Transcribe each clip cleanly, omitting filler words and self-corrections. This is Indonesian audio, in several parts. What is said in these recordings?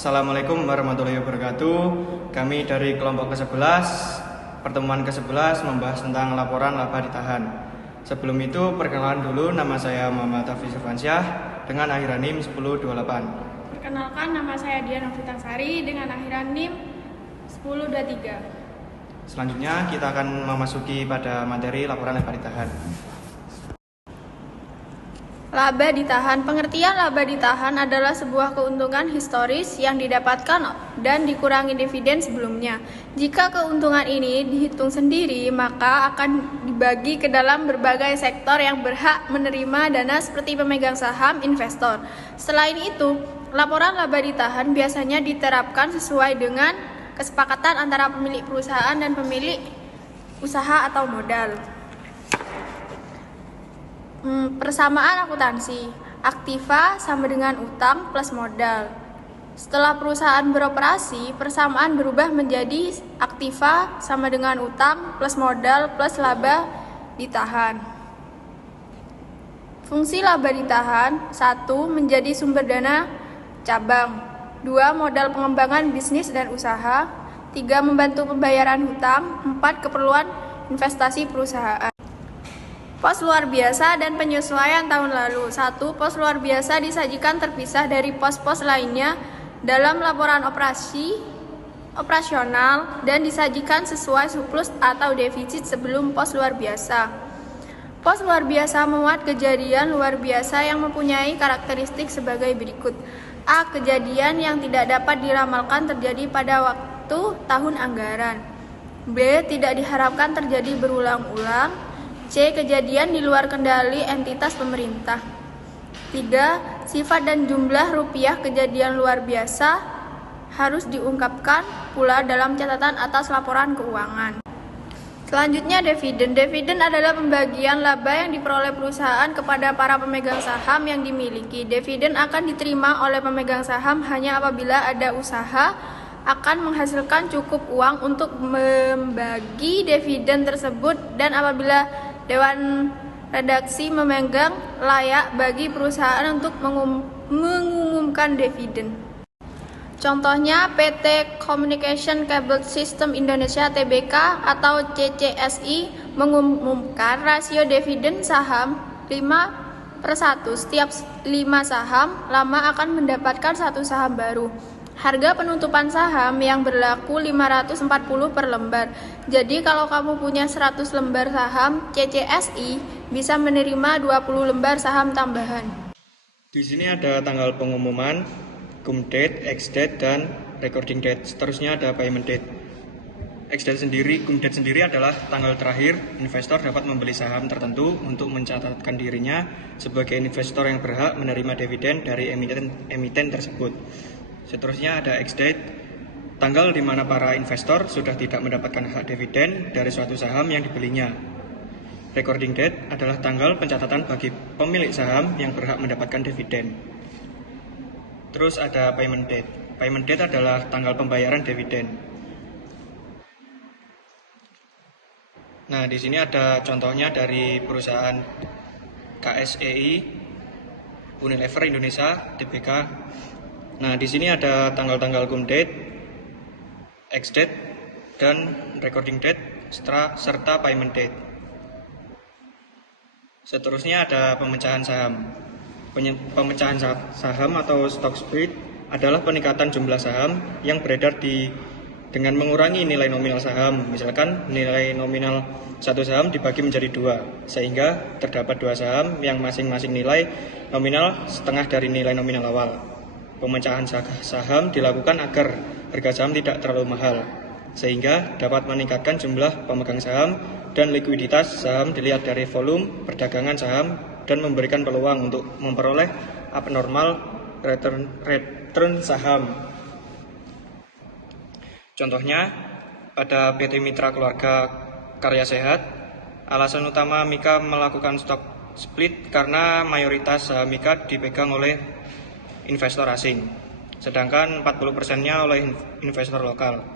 Assalamualaikum warahmatullahi wabarakatuh. Kami dari kelompok ke-11, pertemuan ke-11 membahas tentang laporan laba ditahan. Sebelum itu, perkenalan dulu, nama saya Muhammad Hafiz Irfansyah dengan akhiran NIM 1028. Perkenalkan, nama saya Dian Novitansari dengan akhiran NIM 1023. Selanjutnya, kita akan memasuki pada materi laporan laba ditahan. Laba ditahan. Pengertian laba ditahan adalah sebuah keuntungan historis yang didapatkan dan dikurangi dividen sebelumnya. Jika keuntungan ini dihitung sendiri, maka akan dibagi ke dalam berbagai sektor yang berhak menerima dana seperti pemegang saham, investor. Selain itu, laporan laba ditahan biasanya diterapkan sesuai dengan kesepakatan antara pemilik perusahaan dan pemilik usaha atau modal. Persamaan akuntansi. Aktiva sama dengan utang plus modal. Setelah perusahaan beroperasi, persamaan berubah menjadi aktiva sama dengan utang plus modal plus laba ditahan. Fungsi laba ditahan: 1. Menjadi sumber dana cabang. 2. Modal pengembangan bisnis dan usaha. 3. Membantu pembayaran hutang. 4. Keperluan investasi perusahaan. Pos luar biasa dan penyesuaian tahun lalu. 1. Pos luar biasa disajikan terpisah dari pos-pos lainnya dalam laporan operasional dan disajikan sesuai surplus atau defisit sebelum pos luar biasa. Pos luar biasa memuat kejadian luar biasa yang mempunyai karakteristik sebagai berikut. A. Kejadian yang tidak dapat diramalkan terjadi pada waktu tahun anggaran. B. Tidak diharapkan terjadi berulang-ulang. C. Kejadian di luar kendali entitas pemerintah. 3. Sifat dan jumlah rupiah kejadian luar biasa harus diungkapkan pula dalam catatan atas laporan keuangan. Selanjutnya, dividen. Dividen adalah pembagian laba yang diperoleh perusahaan kepada para pemegang saham yang dimiliki. Dividen akan diterima oleh pemegang saham hanya apabila ada usaha akan menghasilkan cukup uang untuk membagi dividen tersebut dan apabila Dewan Redaksi memegang layak bagi perusahaan untuk mengumumkan dividen. Contohnya PT Communication Cable System Indonesia Tbk atau CCSI mengumumkan rasio dividen saham 5/1. Setiap 5 saham lama akan mendapatkan 1 saham baru. Harga penutupan saham yang berlaku 540 per lembar. Jadi kalau kamu punya 100 lembar saham, CCSI bisa menerima 20 lembar saham tambahan. Di sini ada tanggal pengumuman, cum date, ex date, dan recording date. Seterusnya ada payment date. Ex date sendiri, cum date sendiri adalah tanggal terakhir investor dapat membeli saham tertentu untuk mencatatkan dirinya sebagai investor yang berhak menerima dividen dari emiten tersebut. Seterusnya ada ex date, tanggal di mana para investor sudah tidak mendapatkan hak dividen dari suatu saham yang dibelinya. Recording date adalah tanggal pencatatan bagi pemilik saham yang berhak mendapatkan dividen. Terus ada payment date. Payment date adalah tanggal pembayaran dividen. Nah, di sini ada contohnya dari perusahaan KSEI, Unilever Indonesia, Tbk. Nah, di sini ada tanggal-tanggal cum date, ex date, dan recording date serta payment date. Seterusnya ada pemecahan saham. Pemecahan saham atau stock split adalah peningkatan jumlah saham yang beredar dengan mengurangi nilai nominal saham. Misalkan nilai nominal satu saham dibagi menjadi 2, sehingga terdapat 2 saham yang masing-masing nilai nominal setengah dari nilai nominal awal. Pemecahan saham dilakukan agar harga saham tidak terlalu mahal, sehingga dapat meningkatkan jumlah pemegang saham dan likuiditas saham dilihat dari volume perdagangan saham dan memberikan peluang untuk memperoleh abnormal return saham. Contohnya, pada PT Mitra Keluarga Karya Sehat, alasan utama Mika melakukan stock split karena mayoritas saham Mika dipegang oleh investor asing, sedangkan 40%-nya oleh investor lokal.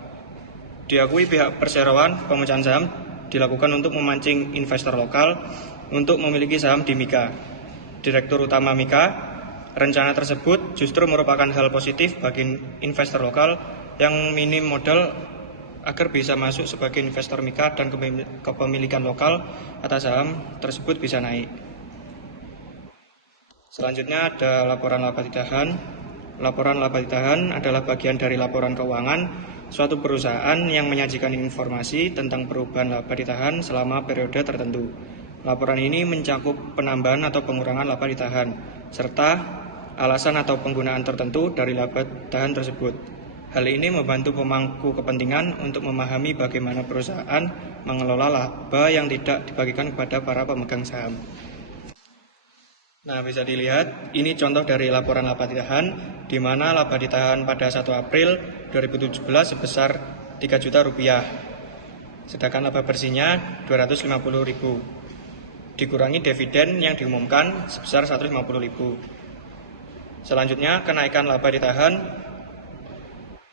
Diakui pihak perseroan, pemecahan saham dilakukan untuk memancing investor lokal untuk memiliki saham di Mika. Direktur utama Mika Rencana tersebut justru merupakan hal positif bagi investor lokal yang minim modal agar bisa masuk sebagai investor mika dan kepemilikan lokal atas saham tersebut bisa naik. Selanjutnya ada laporan laba ditahan. Laporan laba ditahan adalah bagian dari laporan keuangan suatu perusahaan yang menyajikan informasi tentang perubahan laba ditahan selama periode tertentu. Laporan ini mencakup penambahan atau pengurangan laba ditahan, serta alasan atau penggunaan tertentu dari laba ditahan tersebut. Hal ini membantu pemangku kepentingan untuk memahami bagaimana perusahaan mengelola laba yang tidak dibagikan kepada para pemegang saham. Nah, bisa dilihat, ini contoh dari laporan laba ditahan, di mana laba ditahan pada 1 April 2017 sebesar Rp3.000.000, sedangkan laba bersihnya Rp250.000. Dikurangi dividen yang diumumkan sebesar Rp150.000. Selanjutnya, kenaikan laba ditahan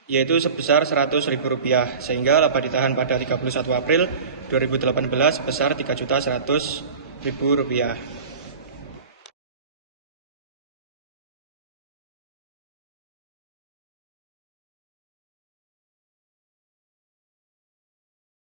yaitu sebesar Rp100.000, sehingga laba ditahan pada 31 April 2018 sebesar Rp3.100.000.